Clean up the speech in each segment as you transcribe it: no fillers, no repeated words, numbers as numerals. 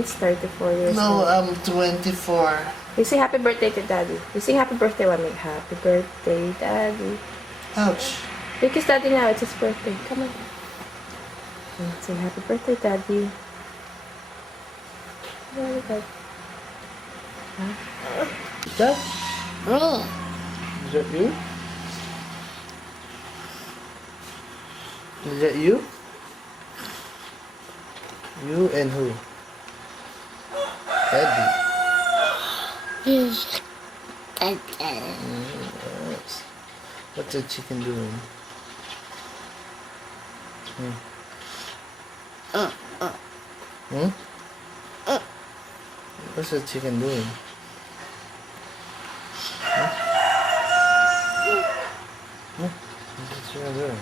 It's 34 years No, old. I'm 24. You sing happy birthday to daddy. You sing happy birthday one week. Happy birthday, daddy. Ouch. You kiss daddy now. It's his birthday. Come on. Say happy birthday, daddy. Very good. Huh? Is that? Me. Is that you? Is that you? You and who? Eddie. Yes. Yes. What's the chicken doing? Hmm? What's the chicken doing? What's the chicken doing?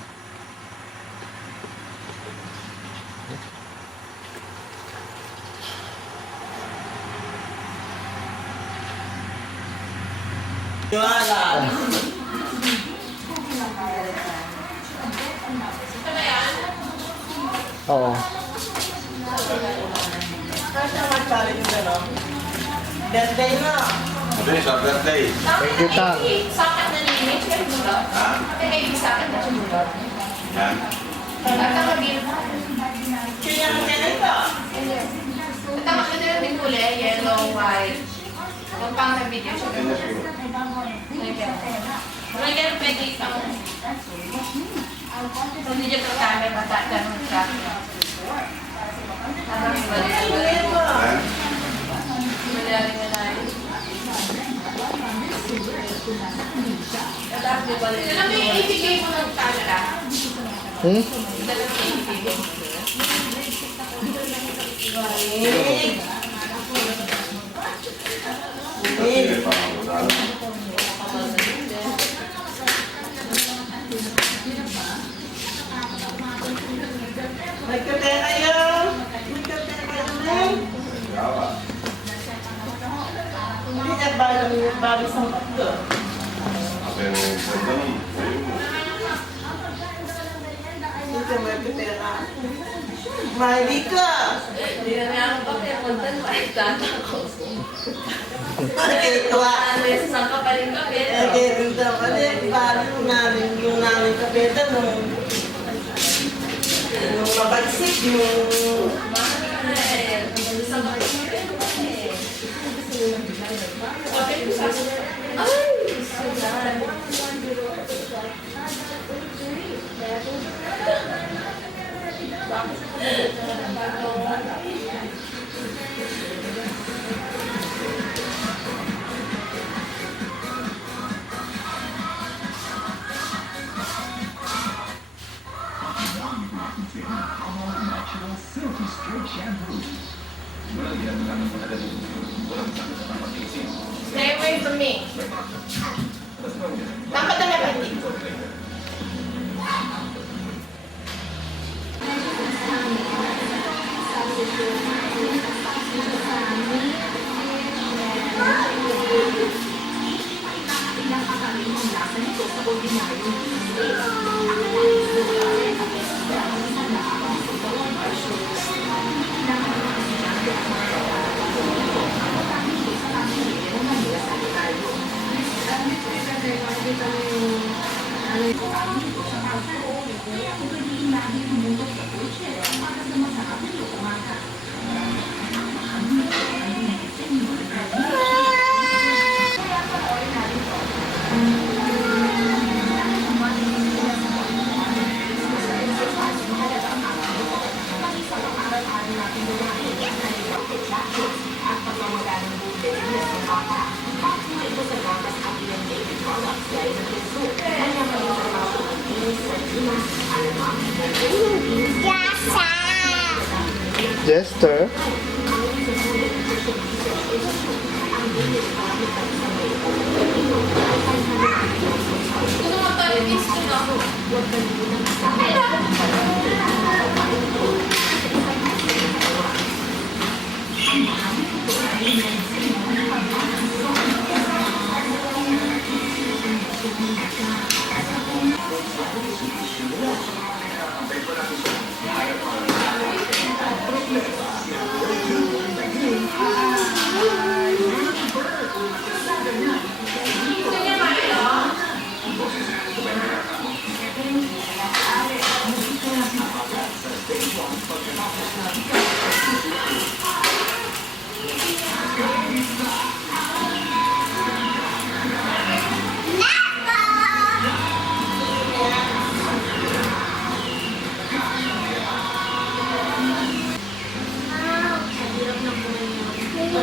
Oo. Birthday na. Mabilis ang birthday. Thank you, Tang. Sakit na limit, kaya bulot. Ha? May ibig sakit na siya bulot. Yan. At ang mabil. Kaya ang ganito. At ang maganda yung kulay, yellow, white. Kung pang nag-video siya. Yan na siya. Walang ganun pwede itang... So, hindi dyan pagkami, ganun siya. Habang yung balik. Ha? Malalim na na yun. Alam mo yung ibigay mo ng camera? Hmm? Dala mo yung ibigay mo. Birthday pa ang usala. Nagkatera yun. Nagkatera yun. Yawa. Hindi na bago sa tatlo. Ako yung sandang. Hindi mo nagkatera. Mahali ka. Hindi na nga ako pa kaya kontan maitata ko. Nagkatwa. Ano yung sasangka pa rin ka, pero... Nagkatwa pa rin. Paano yung namin kapeta nung mabagsik yung Stay away from me. Dapat na may pati. Jester. Ito nga pa rin is ko na.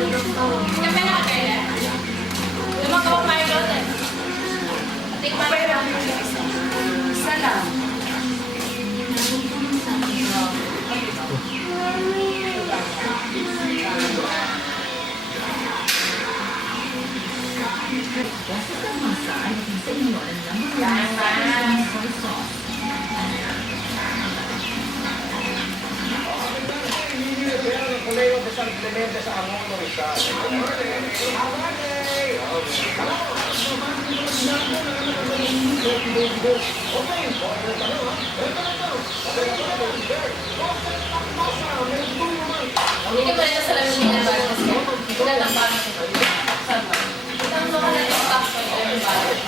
Kami na kaya. Lumagawa Milo din. Tikman mo lang. Isa lang. Yan ba? Hindi mo rin sa lamin niya ba? Kasi tinatambang ko. Sama. Itang mga na yung top ko yung balik.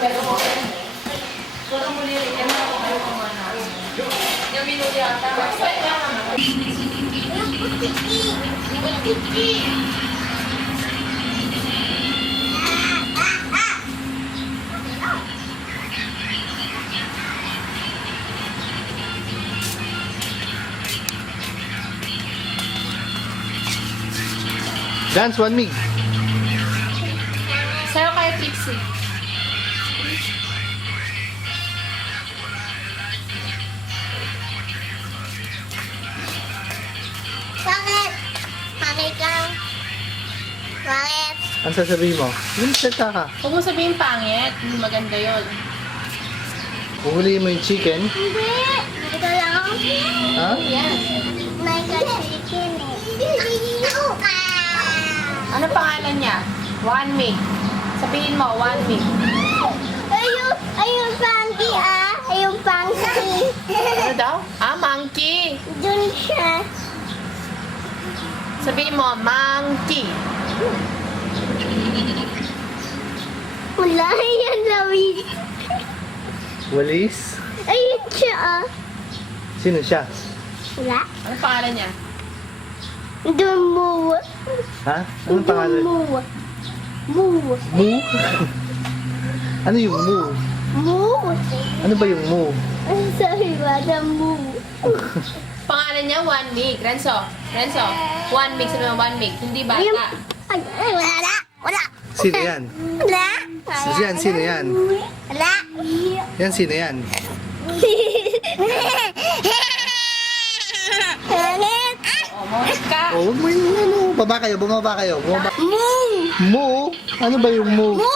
Pero okay. Pero muli rin yan ako kayo kumana. Yung minuli ata. Pwede ka naman. Dance 1 mig. Sa'yo kaya Trixie. Bakit? Bakit ka? Bakit? Ano sasabihin mo? Yung salta ka. Huwag mo sabihin pangit. Hindi maganda yun. Uhulihin mo yung chicken. Hindi. Ito lang. Ha? Yan. May kasikin eh. Ano pangalan niya? 1 mig. Sabihin mo, 1 mig. Ayun pangki ah. Ayun pangki. Ano daw? Ah, monkey. Dun siya. Sabihin mo, monkey. Wala yan lawin. Walis. Ayun siya ah. Sino siya? Wala. Ano pangalan niya? Dun mo. Ha? Anong pangalan? Mo. Mo. Mu? Ano yung mu? Mo. Ano ba yung mu? Ang sabi ba na mo? Pangalan niya, 1 mig. Renzo, 1 mig. Sabi mo, 1 mig. Hindi Ayun. bata. Ay, wala. Wala. Sino yan? Wala. Yan, sino yan? Wala. Yan, sino yan? Pangit. Oh, morik ka. Oh, huwag mo yung ano. Baba kayo, bumaba kayo. Bumaba. Mo. Mu? Ano ba yung mu? Mo.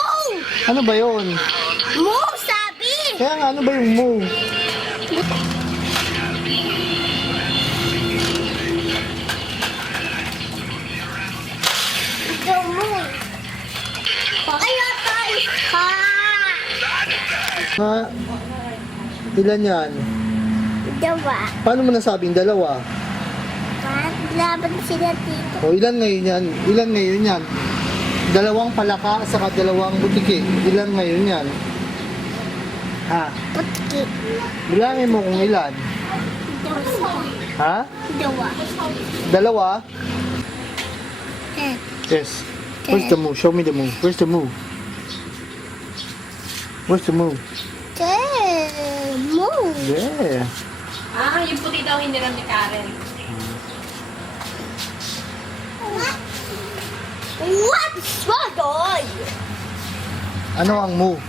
Ano ba yun? Mo sabi. Kaya nga, ano ba yung mu? Ito mo. Kaya tayo. Ha. Ha? Ilan yan? Dalawa. Paano mo nasabing dalawa? Laban sila dito. O ilan ngayon yan? Ilan ngayon yan? Dalawang palaka saka dalawang butiki. Ilan ngayon yan? Ha? Putki. Bilangin mo kung ilan. Dalawa. Ha? Dalawa. Dalawa? Eh. Yes. Where's the move? Show me the move. Where's the move? Where's the move? Mo. Yeah. Ah, yung puti daw hindi lang ni Karen. What's that? Ano ang move?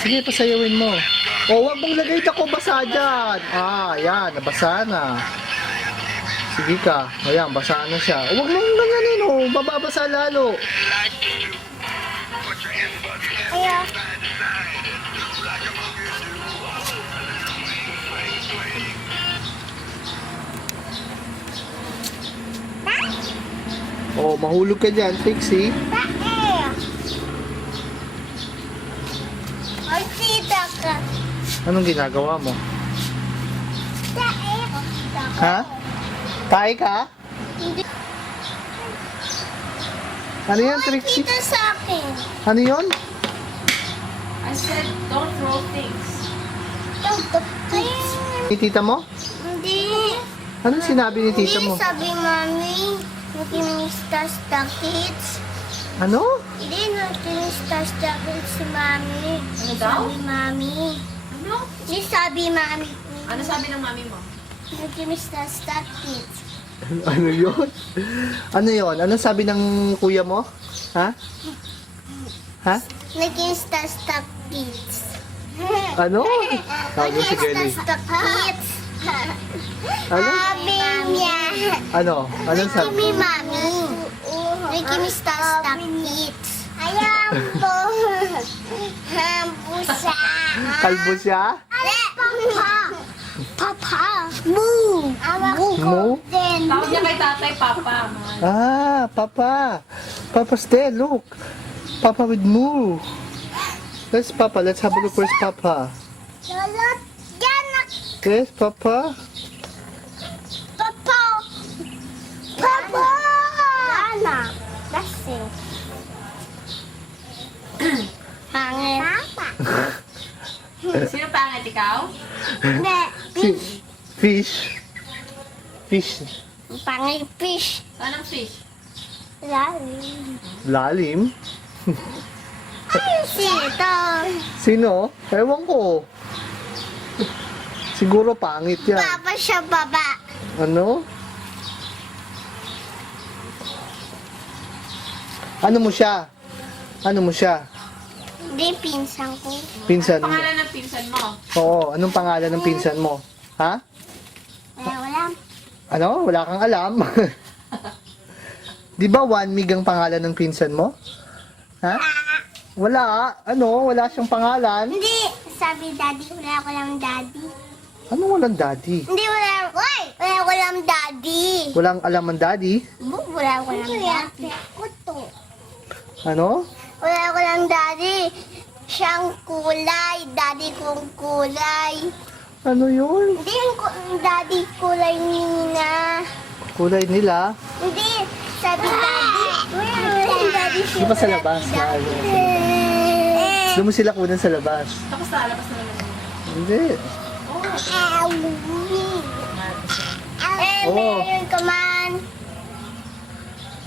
Sige, pasayawin mo. O, wag mong lagay ako basa dyan. Ah, yan. Nabasa na. Sige ka. Ayan, basa na siya. O, wag mong ganyanin, o. Bababasa lalo. Kaya. O, mahulog ka dyan, Trixie. Magsita ka. Anong ginagawa mo? Ha? Tae ka? Hindi. Ano yan, Trixie? Kita sa akin. Ano yun? I said, don't throw things. Ni tita mo? Hindi. Anong sinabi ni tita Hindi, mo? sabi mami. Nakinistas the kids. Ano? Hindi, nakinistas the kids si mami. Ano daw? Sabi mami. Ano? Hindi sabi mami. Ano sabi ng mami mo? Nag-miss na Star Kids. Ano yun? Ano yun? Anong sabi ng kuya mo? Ha? Ha? Nag-miss na Star Kids. Ano? Tawag mo si Girlie. Star Kids. Ano? Sabi niya. Ano? Anong sabi? Kimi Mami. Nag-miss na Star Kids. Ayan po. Hambusa. Kalbo siya? Papa. Papa. Moo. Moo? Then. Tawag niya kay tatay, papa. Ah, Papa. Papa's there, look. Papa with Moo. Let's Papa. Let's have a look. Where's Papa? Lolo. Yan. Yes, Papa. Papa. Papa. Lana. That's it. Pangit. Papa. Sino pangit, ikaw? Hindi. Fish. Fish. Pangit fish. Saan ang fish? Lali. Lalim. Ay, sito. Sino? Ewan ko. Siguro pangit yan. Papa siya baba. Ano? Ano mo siya? Ano mo siya? Hindi, pinsan ko. Pinsan mo? Pangalan ng pinsan mo. Oo, anong pangalan ng pinsan mo? Ha? Wala. Ano? Wala kang alam. Di ba One Mig ang pangalan ng pinsan mo? Ha? Wala. Ano? Wala siyang pangalan. Hindi. Sabi daddy, wala ko lang daddy. Ano walang daddy? Hindi, wala. Why? Wala ko lang daddy. Walang alam ang daddy? Wala ko lang daddy. Kuto. Ano? Wala ko lang daddy. Siyang kulay. Daddy kong kulay. Ano yun? Hindi yung daddy kulay nina. Kulay nila? Hindi. Sabi daddy. Yung daddy Di ba sa labas? Doon mo sila kunan sa labas. Tapos sa labas na naman. Hindi. Oh. Meron ka man.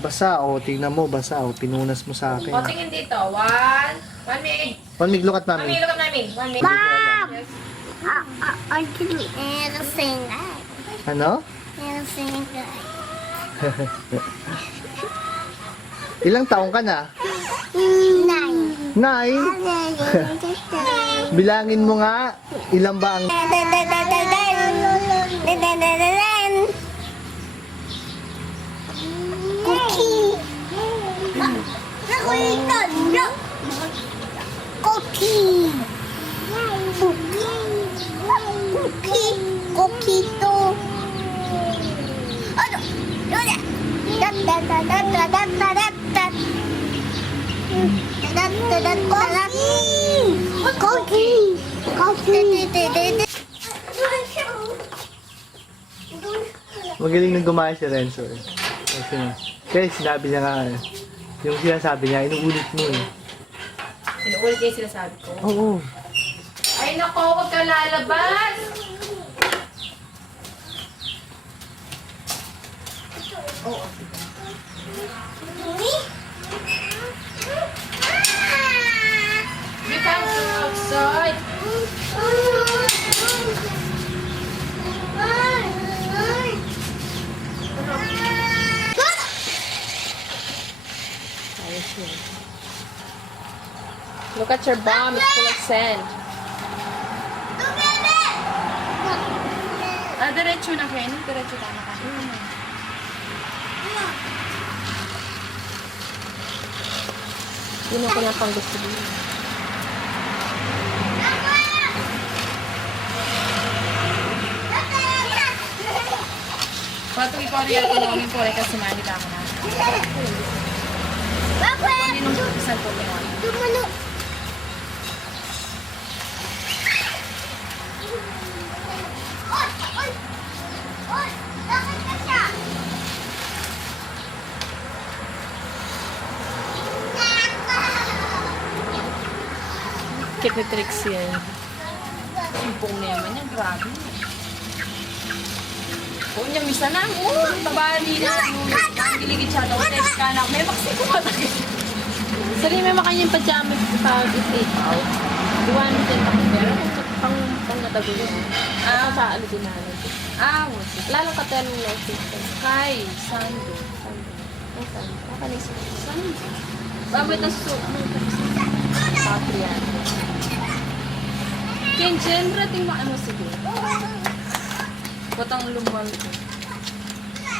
Basa, o. Tingnan mo, basa, o. Pinunas mo sa O, akin. tingin dito. One minute. One Mig, look at Mami, mami. look at mami. 1 minute. Mom! Yes. I can sing. Ano? I sing. Ilang taong ka na? 9. 9? Bilangin mo nga. Ilan ba ang... Cookie. Cookie. Cookie. Cookie to. Ano? Cookie. Cookie. Magaling nang gumaya si Renzo eh. Kaya sinabi niya nga eh. Yung sinasabi niya, inuulit mo eh. Sinuulit niya yung sinasabi ko. Oo. Ay, nako, huwag ka lalabas. You can't go outside. Look at your bomb. It's full of sand. Ah, diretso na, Ken. Diretso tama ka. Yun ako na pang gusto din. Pato ikaw rin ako namin ko rin kasi mali ka na. Hindi nung isang po niya. Cute ni Trix yan. Sumpong na yaman yan, grabe. Oo niya, misa na. Oo, tabali na. Giligid siya daw. Next ka na. May maksi ko pa tayo. Sali, may makanya yung pajama pag take out. Diwan din ako. Pero pang natago yun. Sa ano din natin. Lalong katelong na system. Hi, Sando. Ang saan? Kakanisip. Sando. Babay na su... Ano ito? Patrian. Kenjen, rating maano sige. Butang lumal ko.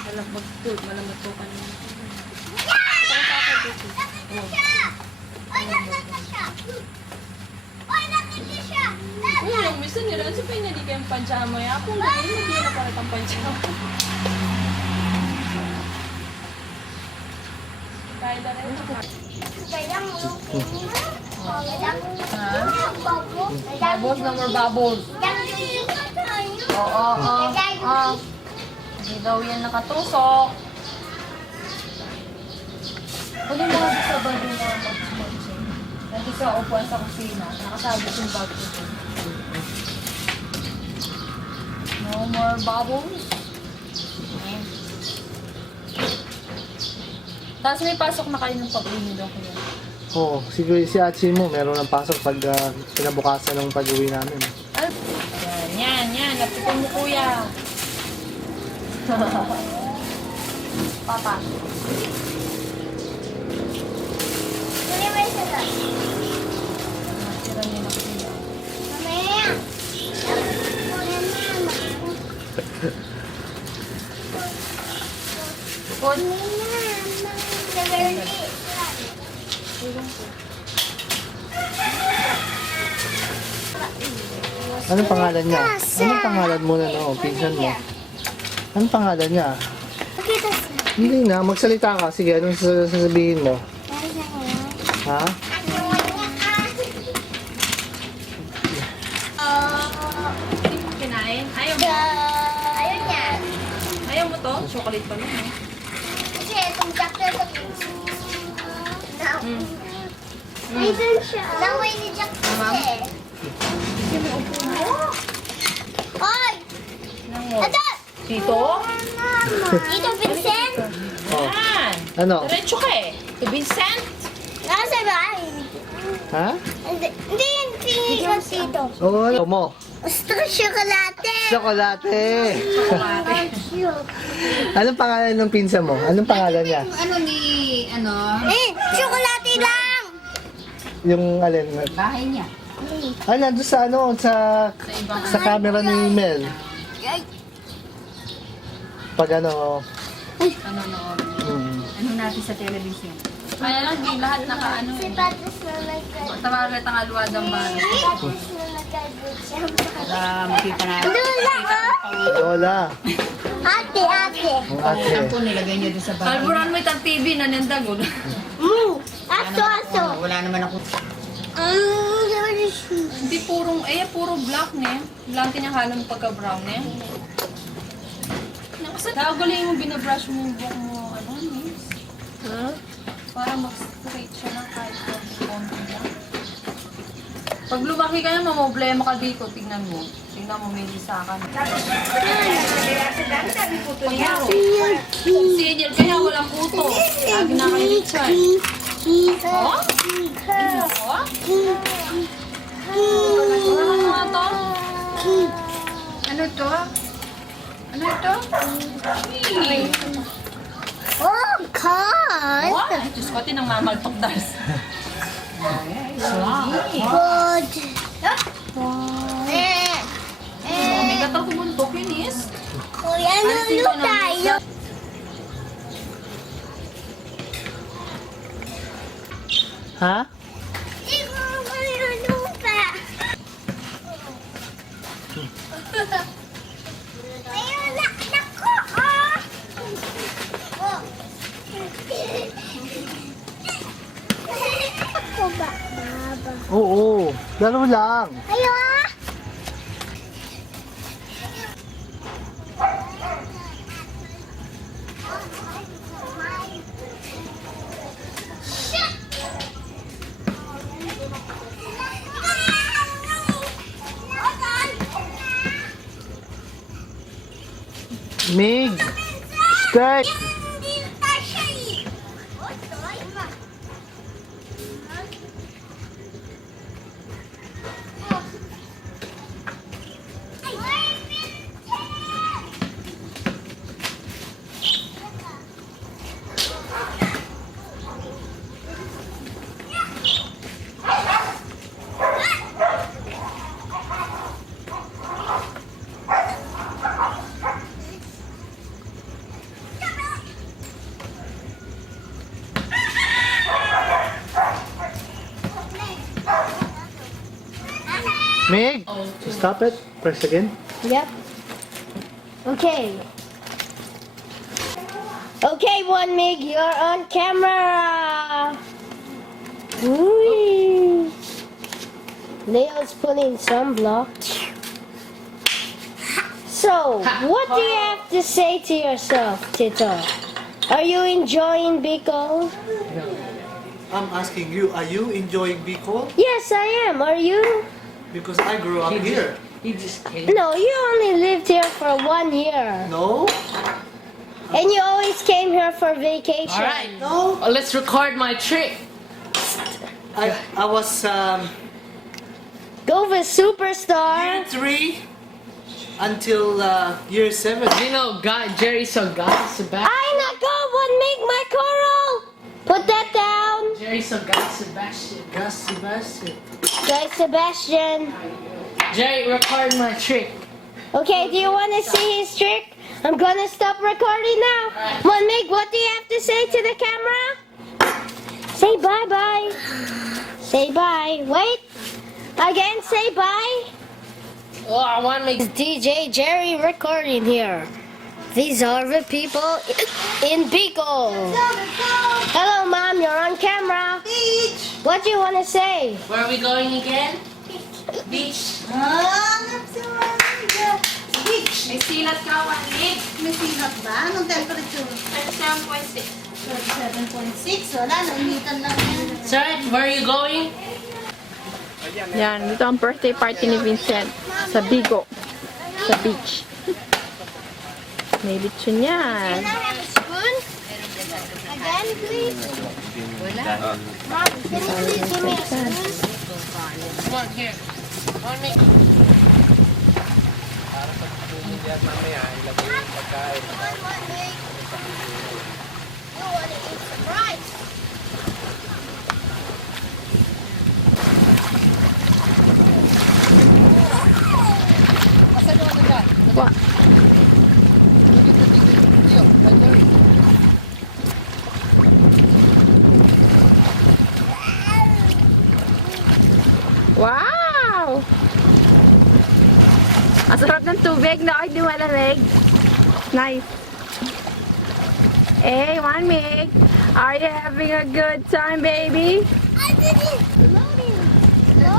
Alam, magtug. Malamat ko kanina. Saan ka ako dito? Yung minsan nila, sa pa hindi kayong pajama. Ako nga, hindi na para kang pajama. Kaya na rin. Bubbles, no more bubbles. Oo. Hindi daw yan nakatusok. Pwede mo nga sa bag yung mga mag-check. Nandito sa upuan sa kusina. Nakasabit yung bag ko. No more bubbles. Tapos may pasok na kayo ng pag-uwi daw kayo. Oo, siguro si Achi mo, meron ng pasok pag kinabukasan ng pag-uwi namin. Yan. Napitan mo kuya. Papa. Natira niya na kuya. Good. Anong pangalan niya? Anong pangalan mo na no? Pinsan mo. Anong pangalan niya? Hindi na, magsalita ka. Sige, anong sasabihin mo? Ha? Hindi mo kinain? Ayaw mo? Ayun niya. Ayaw mo to? Chocolate pa lang eh. Kasi itong chocolate Ayun siya. Naway ni Jack kasi. Oy! Nango. Ito! Dito? Dito, Vincent! Oh. Yan. Ano? Diretso ka eh. Si Vincent. Nasa ba? Ha? Hindi yung tingin ko dito. Oo, ano mo? Gusto ko tsokolate! Chocolate! Anong pangalan ng pinsan mo? Anong pangalan niya? Tsokolate lang! Yung alin? Bahay niya. Ah, nandun sa ano, sa camera ni Mel. Ay, Pag ano, Ano noon? hmm. Ano natin sa television? Kaya lang, di lahat naka-ano si eh. Patrice na nagka- Tawagat ang alwadang balo. Si Patrice na nagka- Para makita natin. Lula, oh! Lola. Ate! Ang ate. Ang po nilagay niyo doon sa bahay. Kalburan mo itang TV na nandago. Aso! Wala naman ako. Hindi puro black ne. Blank niya halong pagka-brown ne. Nakagaling mo binabrush mo yung buhok mo, ano, miss? Ha? Para mag-straight siya ng kahit konti lang. Pag lumaki ka na, mamoblema ka dito. Tingnan mo. Tingnan mo, may lisa ka na. Si Angel, kaya walang puto. Lagi na kayo ni Chai. Oh? Oh? Ano nga to? Ano to? Ano ito? Oh, God! Oh? Ay, Diyos ko, tinang mamaltok das. Good! May gatang kumuntok yun, is. Kuya, lulu tayo! Ha? Di ko malulu pa! Ayun na! Naku! Oh! Oh! Ako ba, Baba? Oo, laro lang. Ayo ah! Mig! Skirt! Hindi na siya eh! Meg, stop it. Press again. Yep. Okay. Okay, One Mig, you're on camera. Whee. Leo's putting sunblock. So, what do you have to say to yourself, Tito? Are you enjoying Bicol? I'm asking you, are you enjoying Bicol? Yes, I am. Are you? Because I grew up here. He just came. No, you only lived here for 1 year. No? And you always came here for vacation. Alright, No. let's record my trick. I was Go with Superstar. year 3 until year 7. You know, God, Jerry saw God, Sebastian. I not go one make my coral. Put that down. Jerry saw God, Sebastian. Gas Sebastian. Guys, Sebastian. Jerry, record my trick. Okay, do you want to see his trick? I'm gonna stop recording now. One Mig, what do you have to say to the camera? Say bye-bye. Say bye. Wait. Again, say bye. Oh, I want to make. It's DJ Jerry recording here. These are the people in Bicol. Hello, Mom. You're on camera. Beach! What do you want to say? Where are we going again? Beach. Beach! May silat ka, 1 Mig. May sinat ba? Anong temperature? 37.6. 37.6. Wala, nainitan lang yan. Sorry, where are you going? Yan, dito ang birthday party ni Vincent sa Bigo, sa beach. May lechon yan. Can I have a spoon? Again, please? Mom, can you please give me a spoon? Come on, here. One Mig. Come on, one Mig. You want to eat some rice? What? Wow! Ang sarap ng tubig na ay di malamig. Nice. Hey, One Mig. Are you having a good time, baby? I didn't. Loading. No.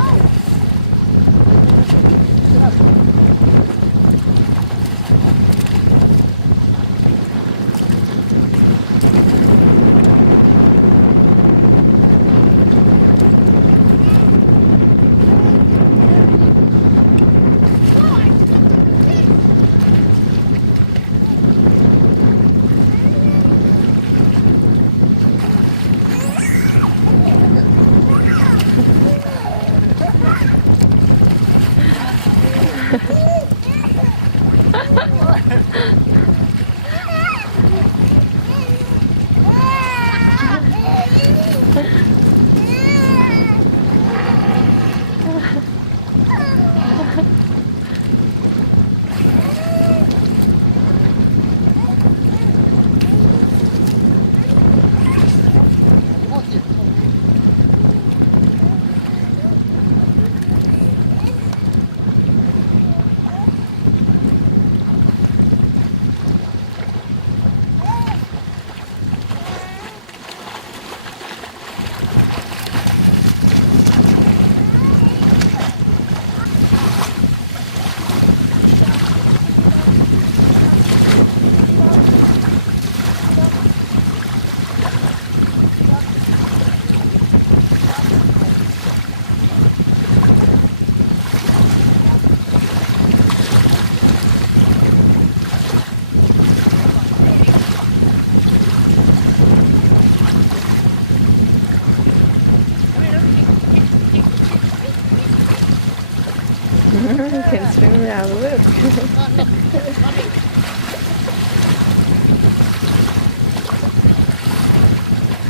You can swim now, look.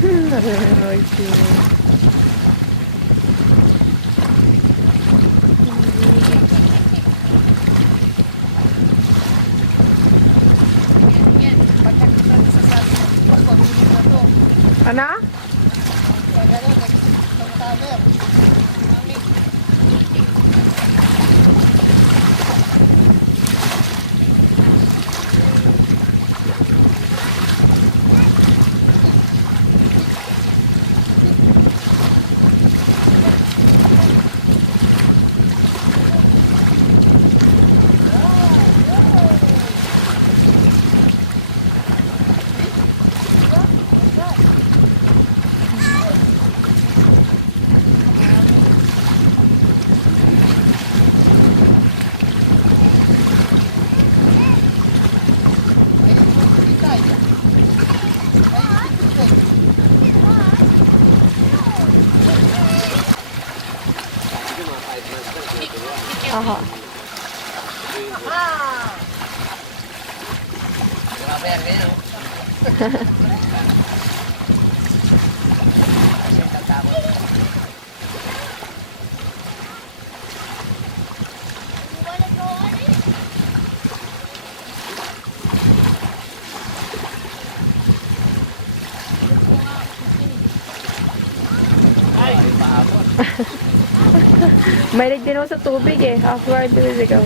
I don't know what to do. Ano? Aha. Grabe yan kayo. Kasi tatakot. Mahilig din ako sa tubig eh. Half-hour tubig ikaw.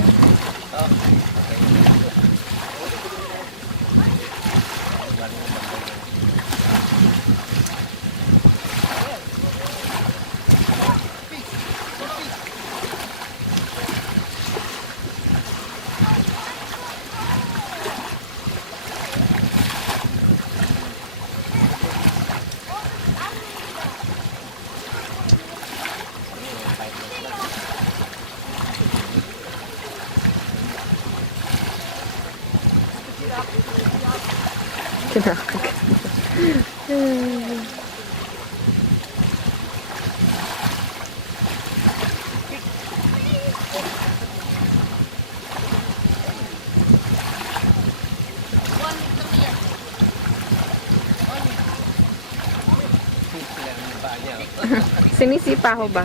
Kinakagat. Sinisipa ko ba?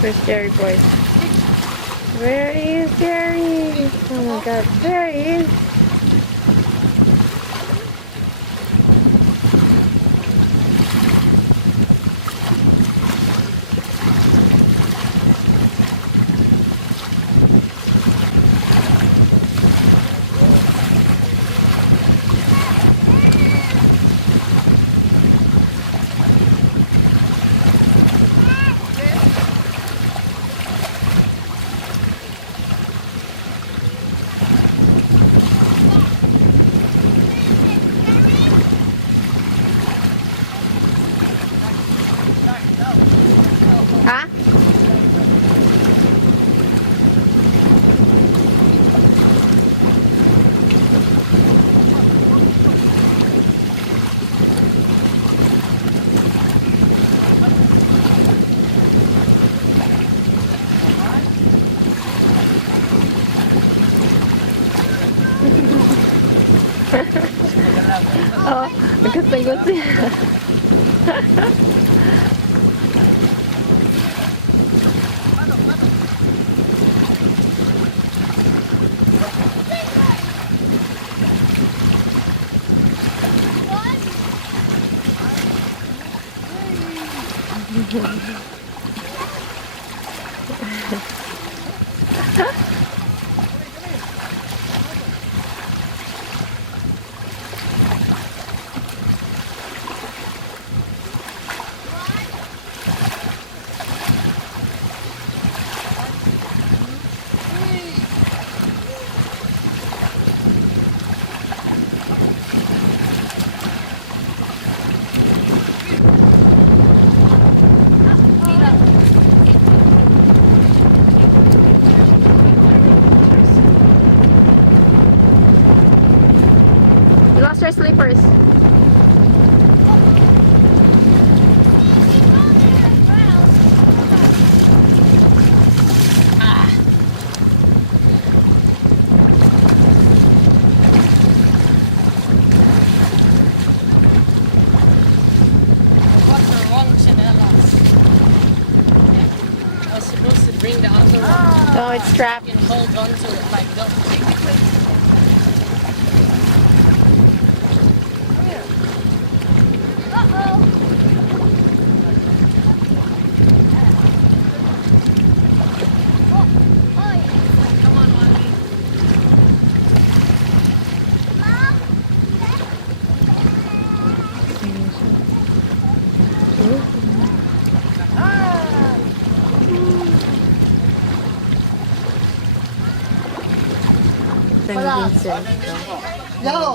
Where's Jerry boy? Where is Jerry? Oh my god, there he is. Ha? Oh, nagkatagot siya. You lost your slippers. What's the wrong chanelas? I was supposed to bring the other one. Oh, it's trapped. You can hold on to it like don't take it with you. Come on, mommy. St. Vincent.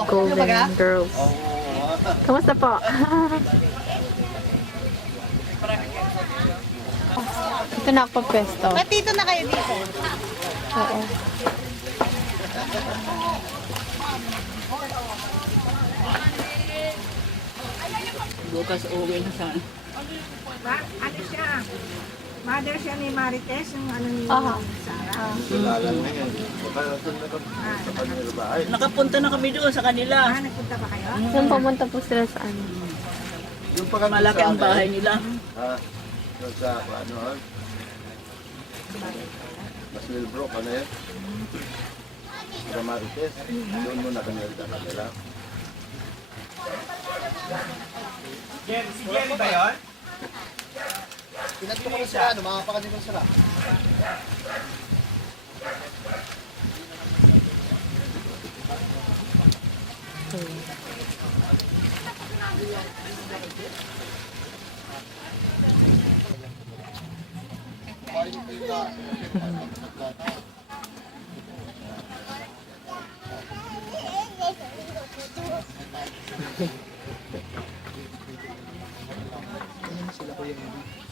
Golden Girls. Kamusta po? Dito na ako pwesto. Ba't dito na kayo dito? Oo. Bukas uwi na sana. Ano siya? Mother siya ni Marites, yung ano ni Aha. Sarah. Nakapunta na kami doon sa kanila. Nagpunta ba kayo? Saan pumunta po sila sa ano? Yung pa kami Malaki sa ang amin, bahay nila. doon sa, ano, Mas Milbrook, ano yan? Sa Marites, doon muna kami nagdala. Si Jenny ba yun? Pinagto ko na sila, ano, mga pakanin ko sila.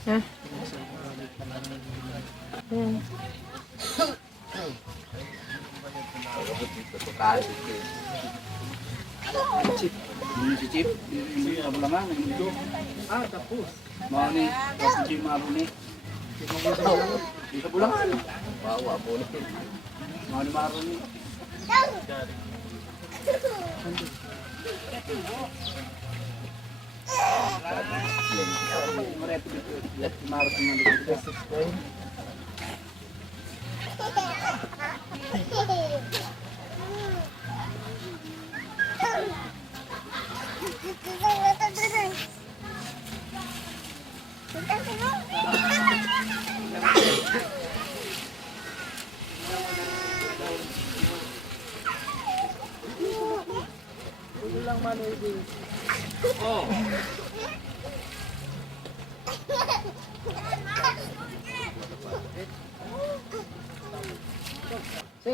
Ha? Ayan. Si Chip, hindi na bulangan, hindi. Tapos. Mani, tapos si Maruni. Hindi sa bulangan. Wawa po na. Mani Maruni. Si Maruni na sa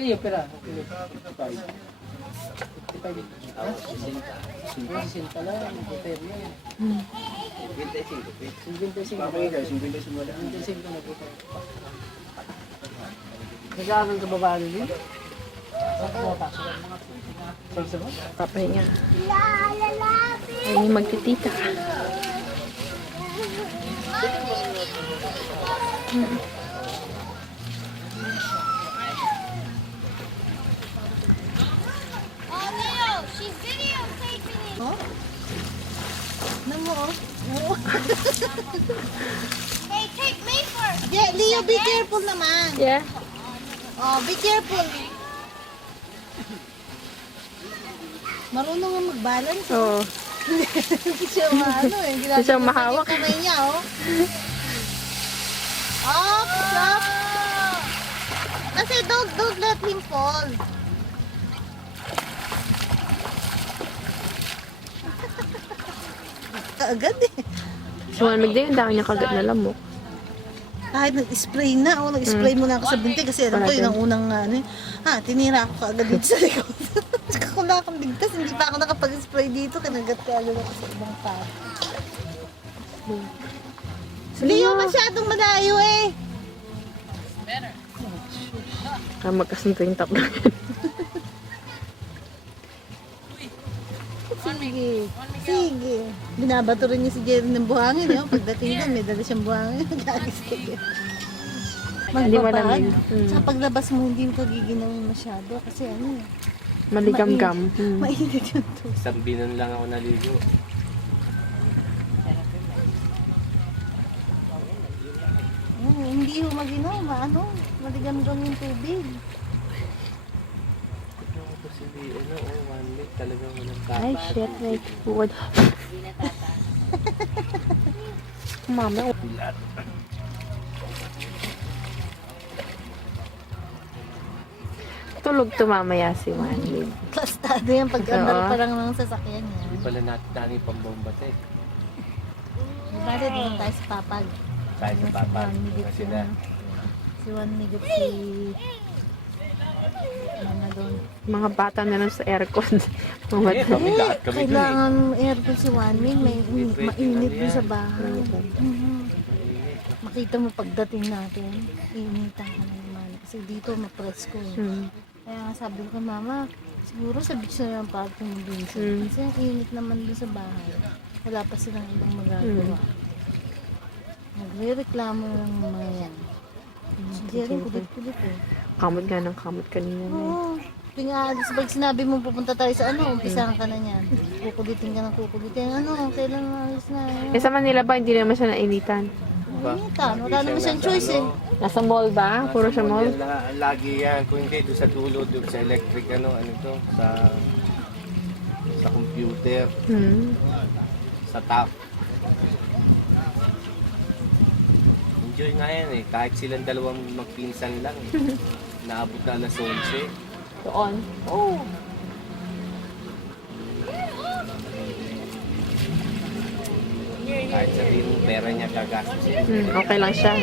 iyo, pera. Nag-aaral ka ba ba din? Papahinga. Ay, magtitita. Oh, Leo, she's videotaping it. Ano mo, oh? Hey, take me first. Yeah, Leo, be careful naman. Yeah? Oh, be careful. Marunong nga mag-balance. Oo. Hindi siya maano eh. Hindi siya mahawak. Yung kamay niya, oh. Up, up. Kasi don't let him fall. Kaagad eh. Si Juan Migday, ang dami niya kagat na lamok. Kahit nag-spray na, oh, nag-spray muna ako sa binti kasi alam ko yun ang unang ano, tinira ako kaagad dito sa likod. Saka ko na akong ligtas, hindi pa ako nakapag-spray dito, kinagat ka agad ako sa ibang tao. Leo, masyadong malayo eh. Kaya magkasunto yung tatlo. Sige. Sige. Binabato rin niya si Jerry ng buhangin. Eh. Pagdating doon, may dala siyang buhangin. Nag-agis ka din. Hindi Magpapaan. malamig. Sa paglabas mo, hindi mo kagiginaw masyado. Kasi ano, Maligam-gam. mainit yung to. Isang binon lang ako naligo. Hindi ho maginaw. Maano, maligam-gam yung tubig. Tapos hindi, 1 week talagang walang Ay, shit. Wait. Food. Mama. Tulog to mamaya si Manlid. Plastado yan pag-andar Oo. pa lang ng sasakyan niya. Hindi pala natin dami pang bomba tek. Bakit doon tayo sa papag? Kahit sa papa. Migit Sila. Si Juan Migit si... Mga doon. Mga bata na lang sa aircon. Mga Eh, kami lahat kami dun eh. Kailangan aircon si Juan Mig. Mainit doon sa bahay. Makita mo pagdating natin, initan ka na naman. Kasi dito mapresko. Kaya nga sabi ko kay mama, siguro sa beach na lang parking ng Vincent. Kasi ang init naman doon sa bahay. Wala pa silang ibang magagawa. Nagre-reklamo ng mga yan. Si Jerry, kulit-kulit eh. Kamot nga ng kamot kanina na eh. Oo. Pag sinabi mo pupunta tayo sa ano, umpisahan ka na yan. Kukulitin ka ng kukulitin. Ano, kailan maalis na? Eh sa Manila ba, hindi naman siya nainitan? Initan. Wala naman siyang choice eh. Nasa mall ba? Puro sa mall? Lagi yan. Kung hindi, doon sa dulo, doon sa electric, ano to, sa computer, sa top. Enjoy nga yan eh. Kahit silang dalawang magpinsan lang eh. Naabot na alas 11. Doon. Oh! Kahit sabihin mo, pera niya gagastusin. Okay lang siya.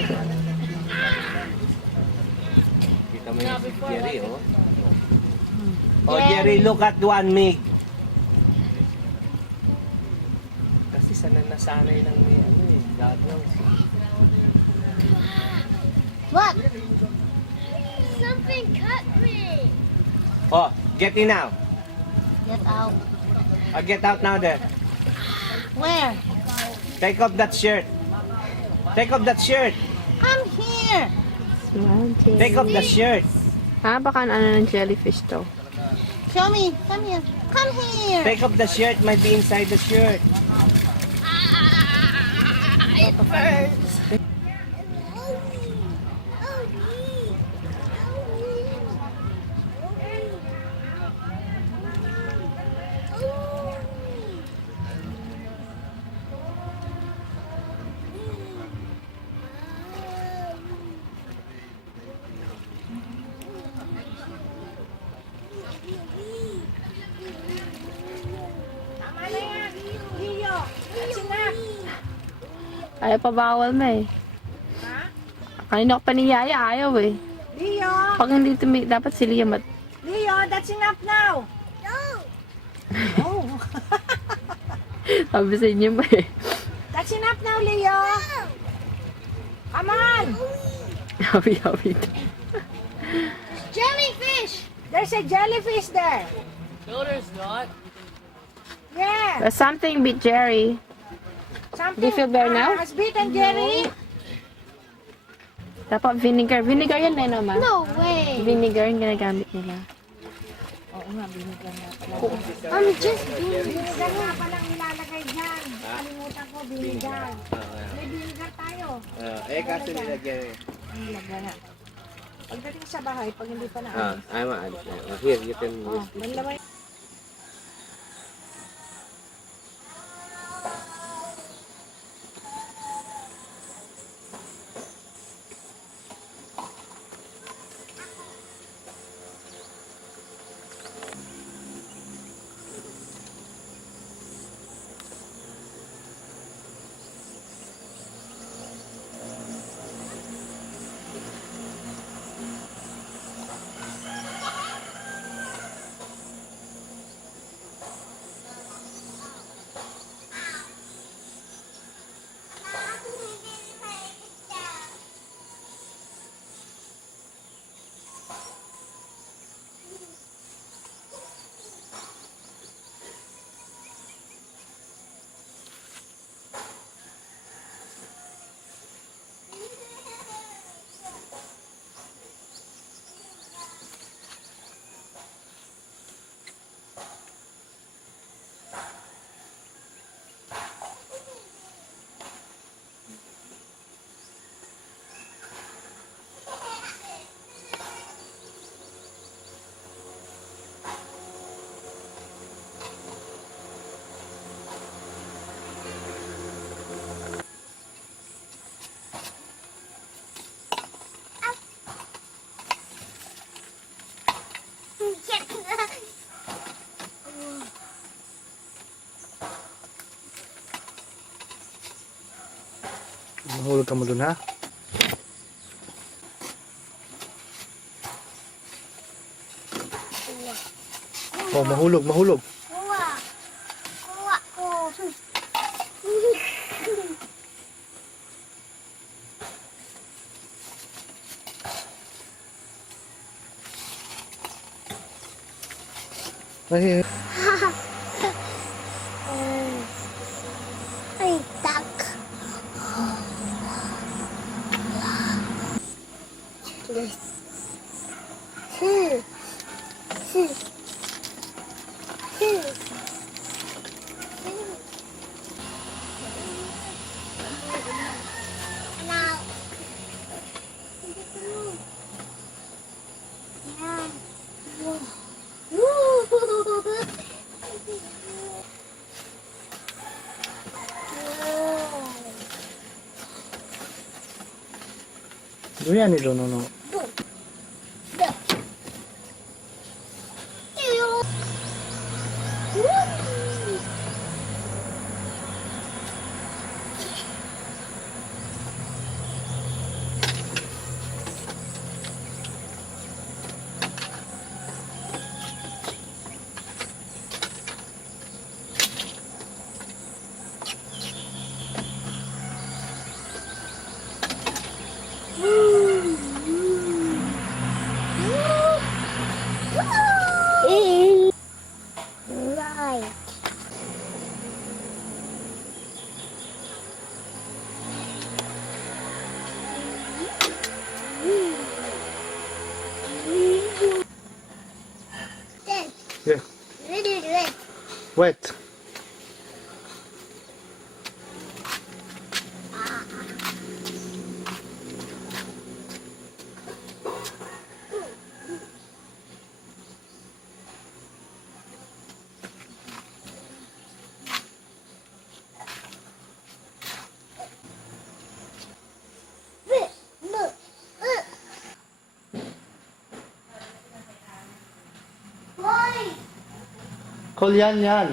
Kita mo yung si Jerry, oh. Oh, Jerry, look at 1 mig. Kasi nasanay ng may ano eh, gagawin. What? Something cut me. Oh, get in now. Get out. Oh, get out now there. Where? Take off that shirt. Take off that shirt. Come here. Take off the shirt. Ah, baka ano ng jellyfish to. Show me. Come here. Come here. Take off the shirt, might be inside the shirt. It burns. Tama na yan. Leo, that's enough. Ayaw pa bawal mo eh. Ha? Kanina ko pa ni Yaya, ayaw eh. Leo, Pag hindi dapat si Liam at Leo, that's enough now. sabi sa inyo ba eh. That's enough now, Leo. Come on. Hawi-hawi. Jellyfish. There's a jellyfish there. No, there's not. Yeah. There's something bit Jerry. Something Do you feel better now? has bitten Jerry. Dapat vinegar. Vinegar yan eh naman. No way. Vinegar yung ginagamit nila. I'm just being. Vinegar nga palang nilalagay dyan. Kalimutan ko, vinegar. May vinegar tayo. Kasi nilagyan eh. Nilagyan na. Pagdating sa bahay, pag hindi pa na. I'm alis na. Here, you can use this. Manlamay. Mahulog ka mo dun, ha? Oh, mahulog, mahulog. Kuha. Kuha ko. Ay, Ay, tak. doon yan ilo, no. Right. Yeah. Wet. Kolyan yan.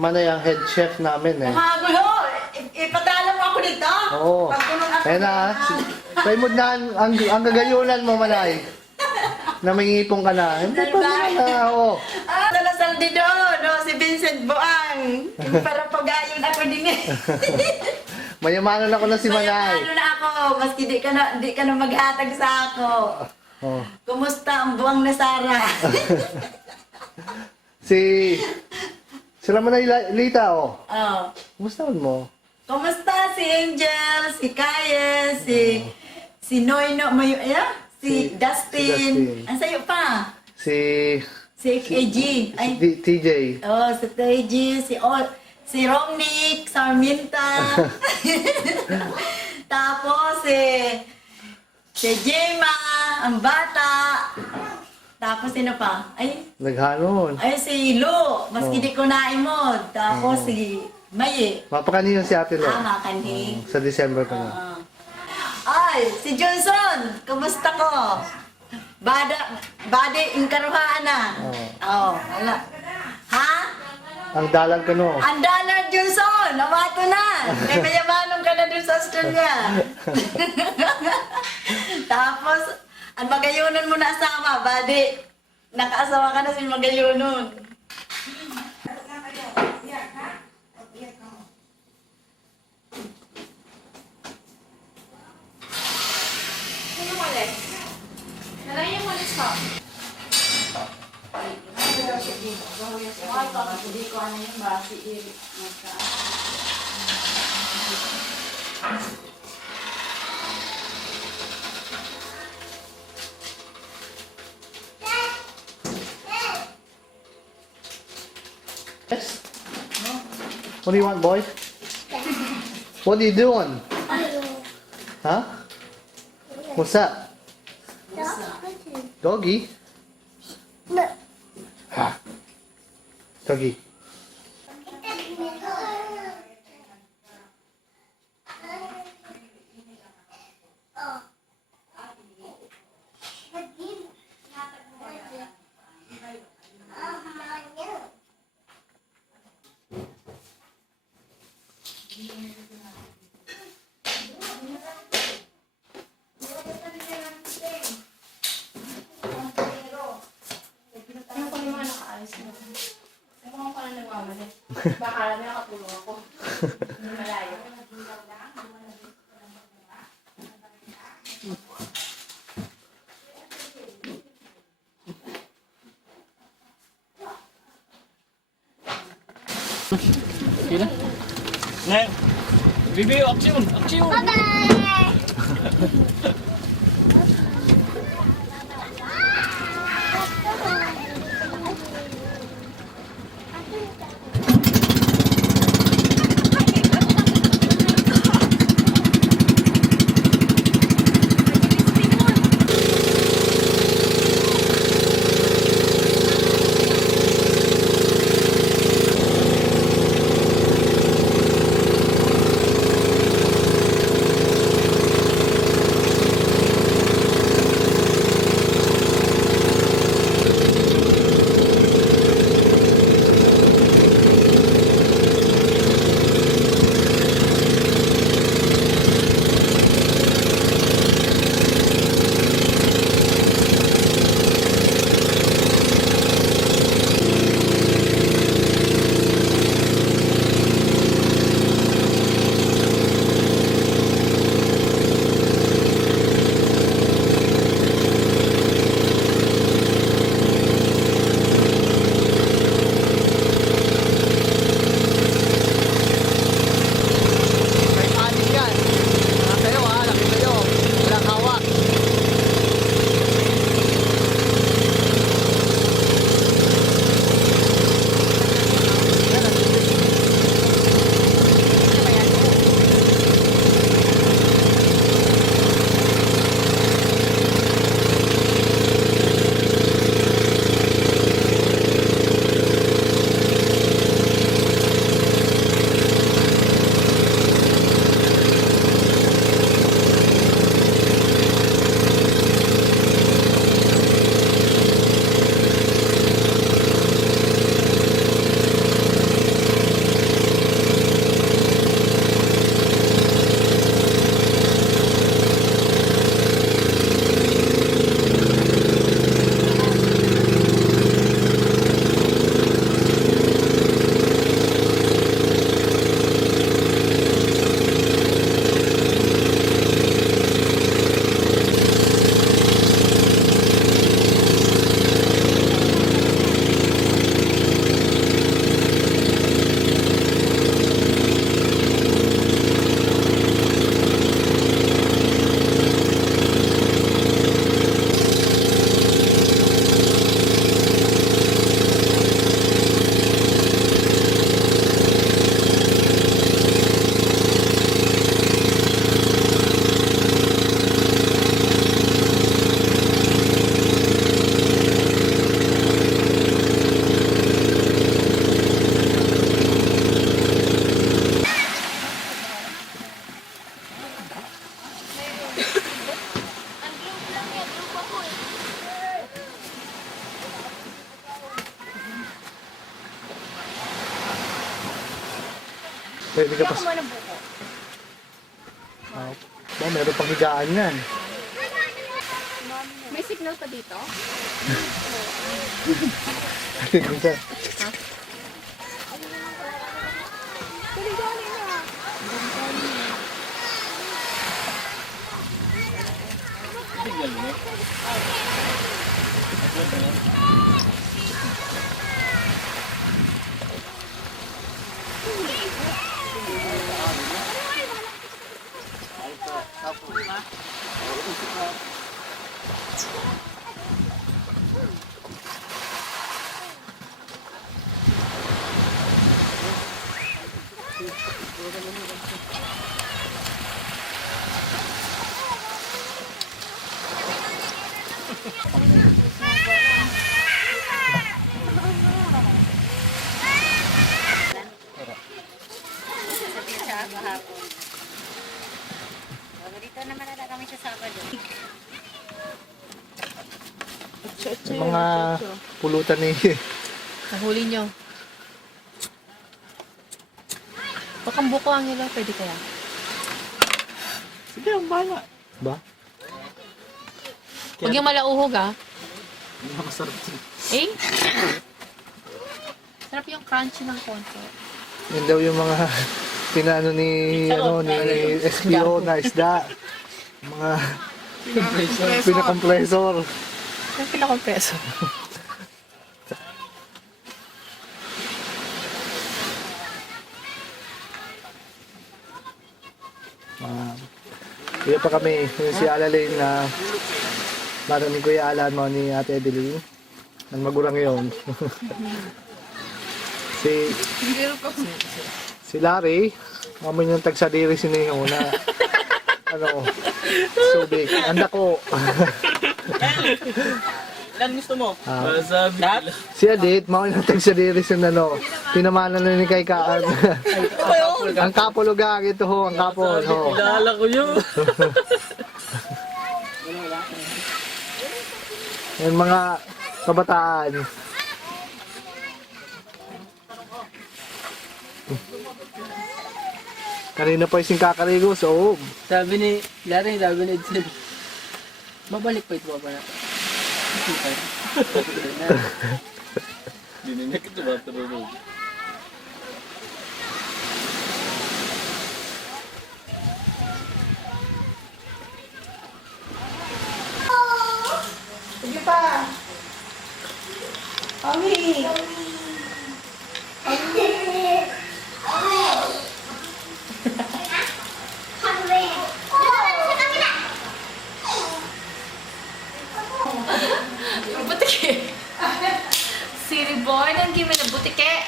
Manay ang head chef namin eh. Magulo! Ipadala mo ako dito! Oo. Pagpunong ako Kaya na, try mo na ang gagayunan mo, Manay. Na may ngipong ka na. Hindi pa na, oo. Dalasal di doon, no? Si Vincent Boang. Para pag-ayon ako din eh. Mayamanan ako na si Manay. Ano na ako, maski di ka na maghatag sa ako. Oh. Kumusta ang buwang na Sara? Sila Manay Lita, oh. Oh. Kumusta mo? Kumusta si Angel, si Kaye, si Noyno, si Dustin. Ang sayo pa. Si AG. Ay, TJ. oh, si TJ, si Romnick, Sarminta. Tapos si Gemma, ang bata. Tapos sino pa? Naghanon. Si Lu, maski di ko naimod. Tapos si Maye. Mapakaniyo si Ate Lo. Makani. Sa December pa na. Ay, si Johnson, kumusta ko? Bade, inkaruhaan na. Oh, wala. Ha? Ang dalag ka no. Ang dollar, Johnson, nawato na. May mayamanong ka na dun sa Australia. Tapos, ang magayunon mo na asama, bade. Nakaasawa ka na si magayunon. Sino ulit? Nalayan mo ulit ka. Ay, hindi ko ano yung basi. Yes? What do you want, boy? What are you doing? Huh? What's that? Doggy? Ha. Doggy. Ano ko yung mga nakaalis mo? Ano ko pala nagmamali? Baka alam na nakatulong ako. Hindi malayo. Okay na. Ngayon. Bibi, action! Action! May anin yan. Laki kayo ha, laki kayo. Walang hawak. Pwede ka pa. Ba, meron pang higaan yan. May signal pa dito? Kung saan. Dito naman na kami sa Sabado. Yung mga pulutan ni Nahuli nyo. Bakang buko ang nila, pwede kaya? Sige, ang bahala. ba? Huwag yung malauhog ah. Masarap sila. Eh? Sarap yung crunchy ng konti. Yun daw yung mga pinano ni SPO na isda. Mga Pinakompresor. Ang pinakompreso. Kaya pa kami, yung si Alalay na bata ni Kuya Alan mo ni Ate Edeline. Ang magulang yun. si Larry, mamoy ng tagsadiri sineho na ano, subik. Anda ko. Ilan gusto mo? Wasabi. Si Adit, mamoy ng tagsadiri sin ano, pinamana na ni kay Kaan. Ang kapulugang ito ho, ang kapol ho. Kilala ko yun. Yung mga kabataan. Kanina pa yung kakaligo sa oob. Sabi ni Larry, sabi ni Edson, mabalik pa ito ba na? Dininig ito ba? Pero Sige pa. Ami. Butike. City boy, don't give me the butike.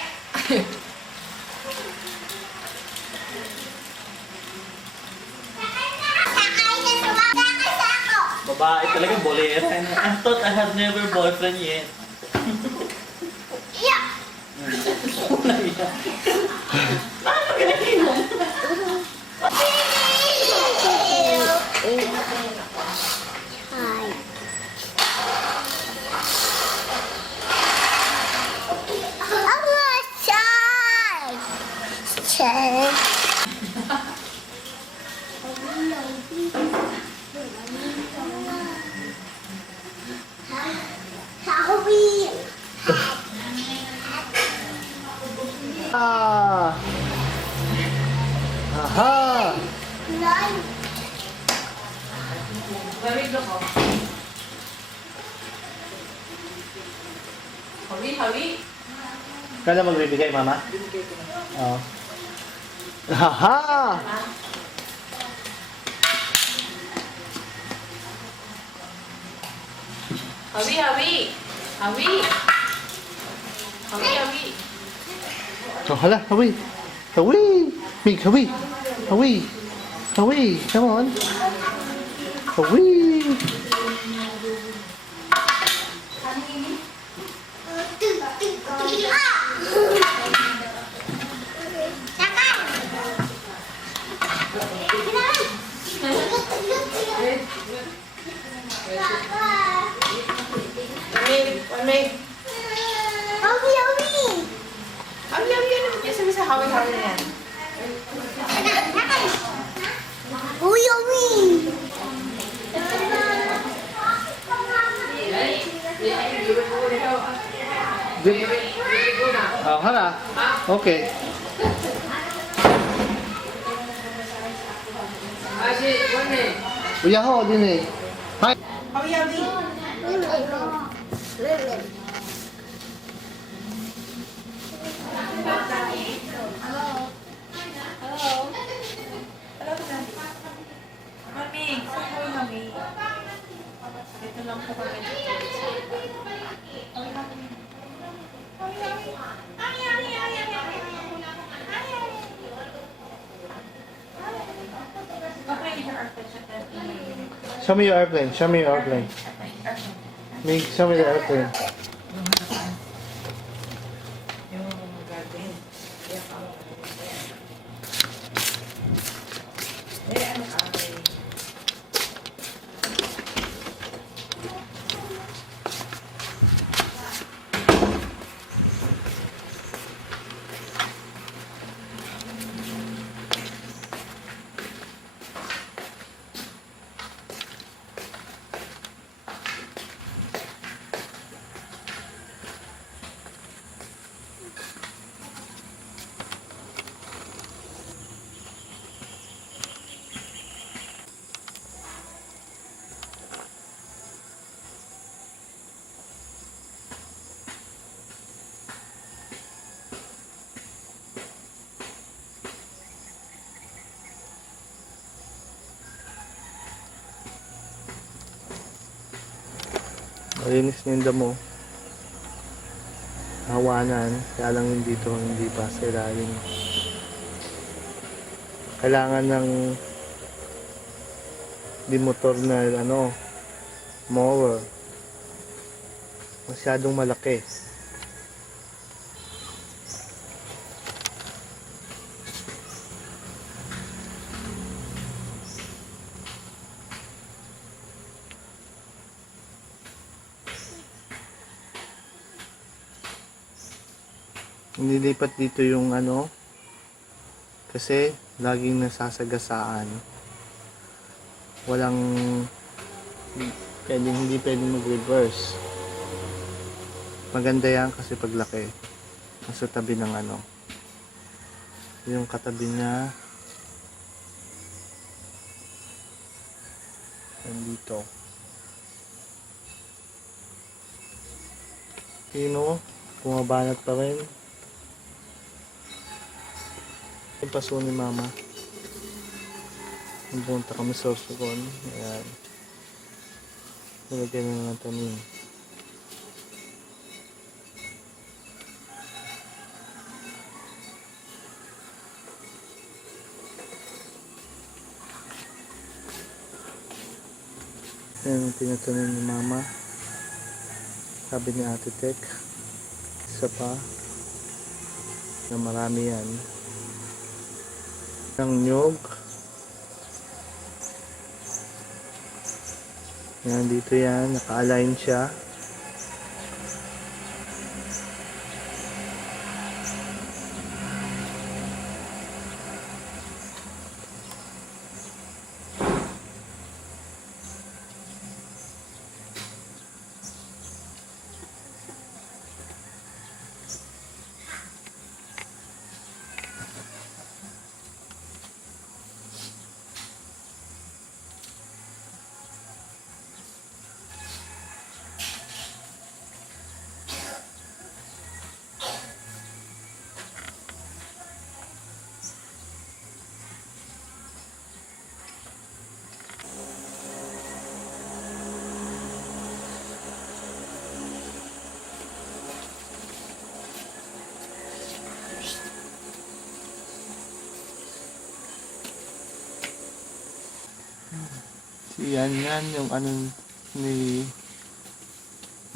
babae talaga, bolera. I thought I have never boyfriend yet. Ah! Aha! Hawi. Kaya magbibigay, Mama? Oo. Aha! Hawi. Oh, hala, hawi! Hawi! Mig, hawi! Hawi! Hawi! Come on! Hawi! Hawi na yan. Oh, hala. Okay. Uya ho, din eh. Hi. Ito lang po kami. Show me your airplane. Show me your airplane. Mig, show me the airplane. Malinis na yung damo. Hawanan. Kaya lang yung dito, hindi pa sa ilalim. Kailangan ng motor na mower. Masyadong malaki. Nililipat dito yung kasi laging nasasagasaan. Walang hindi pwedeng mag-reverse. Maganda yan kasi paglaki. Nasa tabi ng yung katabi niya nandito. Bumabanat pa rin. Yung paso ni mama. Punta kami sa Sorsogon. Ayan. Nalagyan na ng tanim. Ayan ang tinatanim ni mama. Sabi ni Ate Tek. Isa pa. Na marami yan. Ng nyog. Yan, dito yan. Naka-align siya. Yan yung ni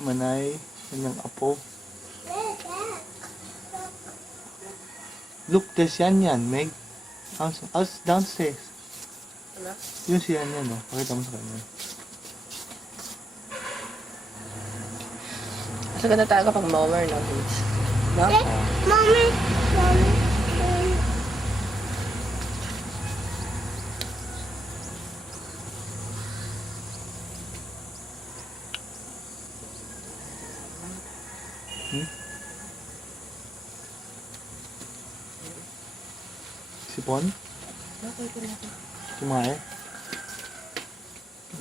Manay, yung apo. Look, there's yan, Meg. Downstairs. Yun si yan, Pakita mo sa kanya. Mas maganda talaga pag mower, no? No? Mommy. Sipon? Kumain?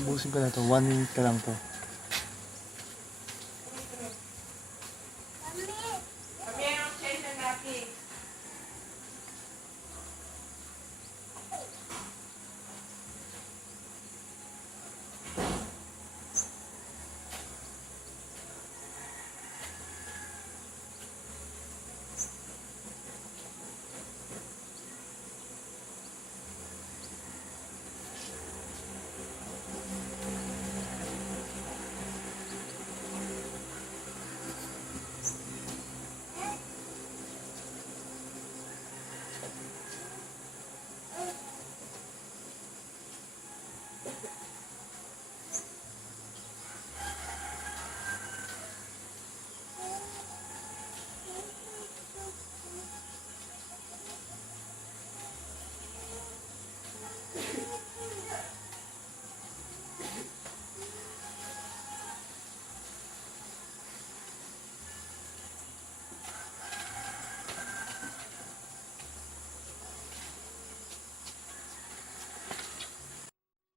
Ubusin ko na to. 1 minute ka lang to.